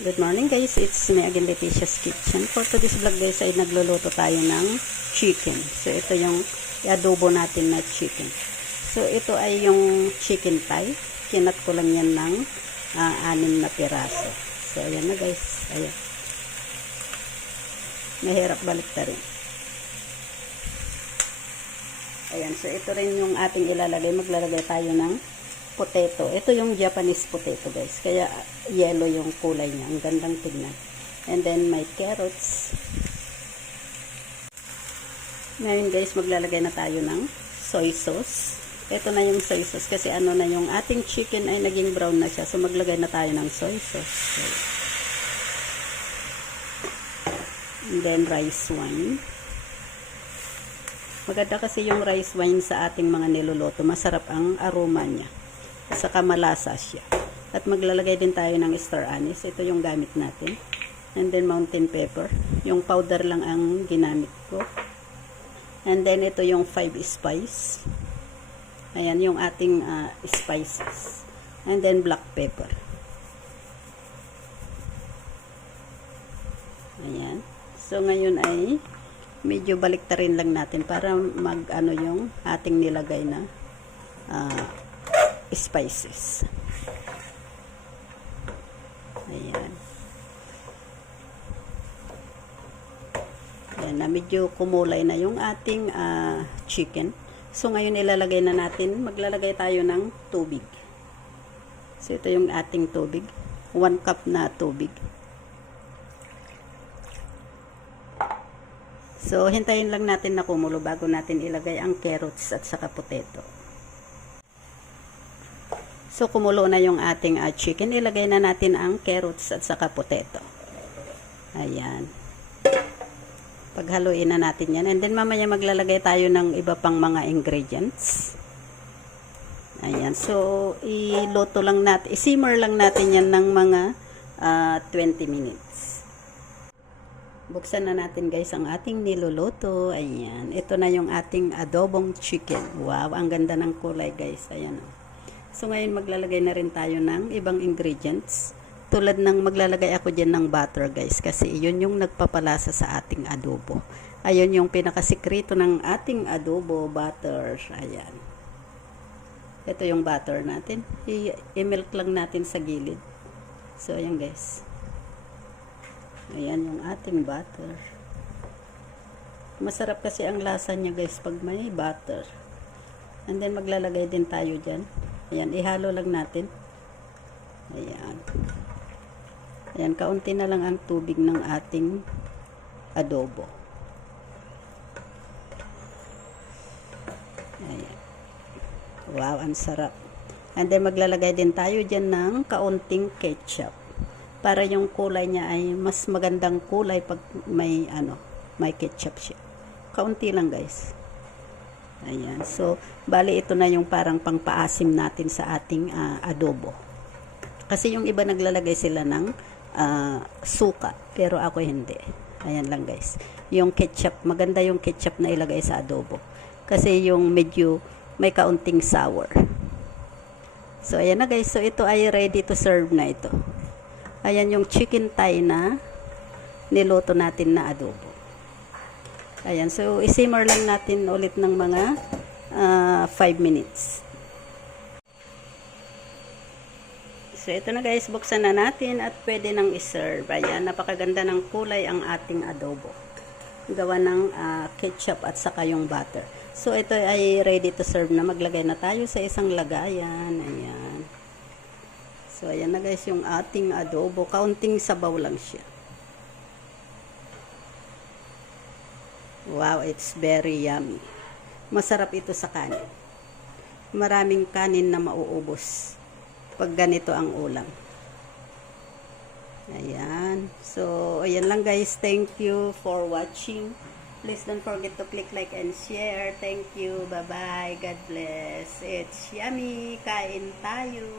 Good morning guys, it's me again, Leticia's Kitchen. For today's vlog guys ay nagluluto tayo ng chicken. So ito yung i-adobo natin na chicken. So ito ay yung chicken thigh. Kinat ko lang yan ng 6 na piraso. So ayan na guys, ayan. Mahirap baliktarin. Ayan, so ito rin yung ating ilalagay. Maglalagay tayo ng potato. Ito yung Japanese potato guys. Kaya yellow yung kulay niya. Ang gandang tignan. And then may carrots. Ngayon guys, maglalagay na tayo ng soy sauce. Ito na yung soy sauce kasi ano na yung ating chicken ay naging brown na siya. So maglagay na tayo ng soy sauce. And then rice wine. Maganda kasi yung rice wine sa ating mga niluluto. Masarap ang aroma niya. Saka malasa siya. At maglalagay din tayo ng star anise. Ito yung gamit natin. And then mountain pepper. Yung powder lang ang ginamit ko. And then ito yung 5 spice. Ayan yung ating spices. And then black pepper. Ayan. So ngayon ay medyo baliktarin lang natin para mag-ano yung ating nilagay na spices. Ayan. Ayan na, medyo kumulay na yung ating chicken. So, ngayon ilalagay na natin, maglalagay tayo ng tubig. So, ito yung ating tubig. 1 cup na tubig. So, hintayin lang natin na kumulo bago natin ilagay ang carrots at saka potato. So, kumulo na yung ating chicken. Ilagay na natin ang carrots at saka potato. Ayan. Paghaluin na natin yan. And then, mamaya maglalagay tayo ng iba pang mga ingredients. Ayan. So, iluto lang natin. I-simmer lang natin yan ng mga 20 minutes. Buksan na natin guys ang ating niluluto. Ayan. Ito na yung ating adobong chicken. Wow, ang ganda ng kulay guys. Ayan o. So, ngayon maglalagay na rin tayo ng ibang ingredients. Tulad ng maglalagay ako dyan ng butter guys. Kasi yun yung nagpapalasa sa ating adobo. Ayun yung pinakasikreto ng ating adobo, butter. Ayan. Ito yung butter natin. I-milk lang natin sa gilid. So, ayan guys. Ayan yung ating butter. Masarap kasi ang lasa niya guys pag may butter. And then maglalagay din tayo dyan. Ayan, ihalo lang natin. Ayan. Ayan, kaunti na lang ang tubig ng ating adobo. Ayan. Wow, ang sarap. And then maglalagay din tayo dyan ng kaunting ketchup. Para yung kulay niya ay mas magandang kulay pag may may ketchup siya. Kaunti lang guys. Ayan. So, bali ito na yung parang pangpaasim natin sa ating adobo. Kasi yung iba naglalagay sila ng suka. Pero ako hindi. Ayan lang guys. Yung ketchup, maganda yung ketchup na ilagay sa adobo. Kasi yung medyo may kaunting sour. So, ayan na guys. So, ito ay ready to serve na ito. Ayan yung chicken thigh na niluto natin na adobo. Ayan, so isimmer lang natin ulit ng mga 5 minutes. So ito na guys, buksan na natin at pwede nang iserve. Ayan, napakaganda ng kulay ang ating adobo. Gawa ng ketchup at saka yung butter. So ito ay ready to serve na. Maglagay na tayo sa isang lagayan. Ayan. So ayan na guys yung ating adobo. Kaunting sabaw lang siya. Wow, it's very yummy. Masarap ito sa kanin. Maraming kanin na mauubos pag ganito ang ulam. Ayan. So, ayan lang guys. Thank you for watching. Please don't forget to click like and share. Thank you. Bye-bye. God bless. It's yummy. Kain tayo.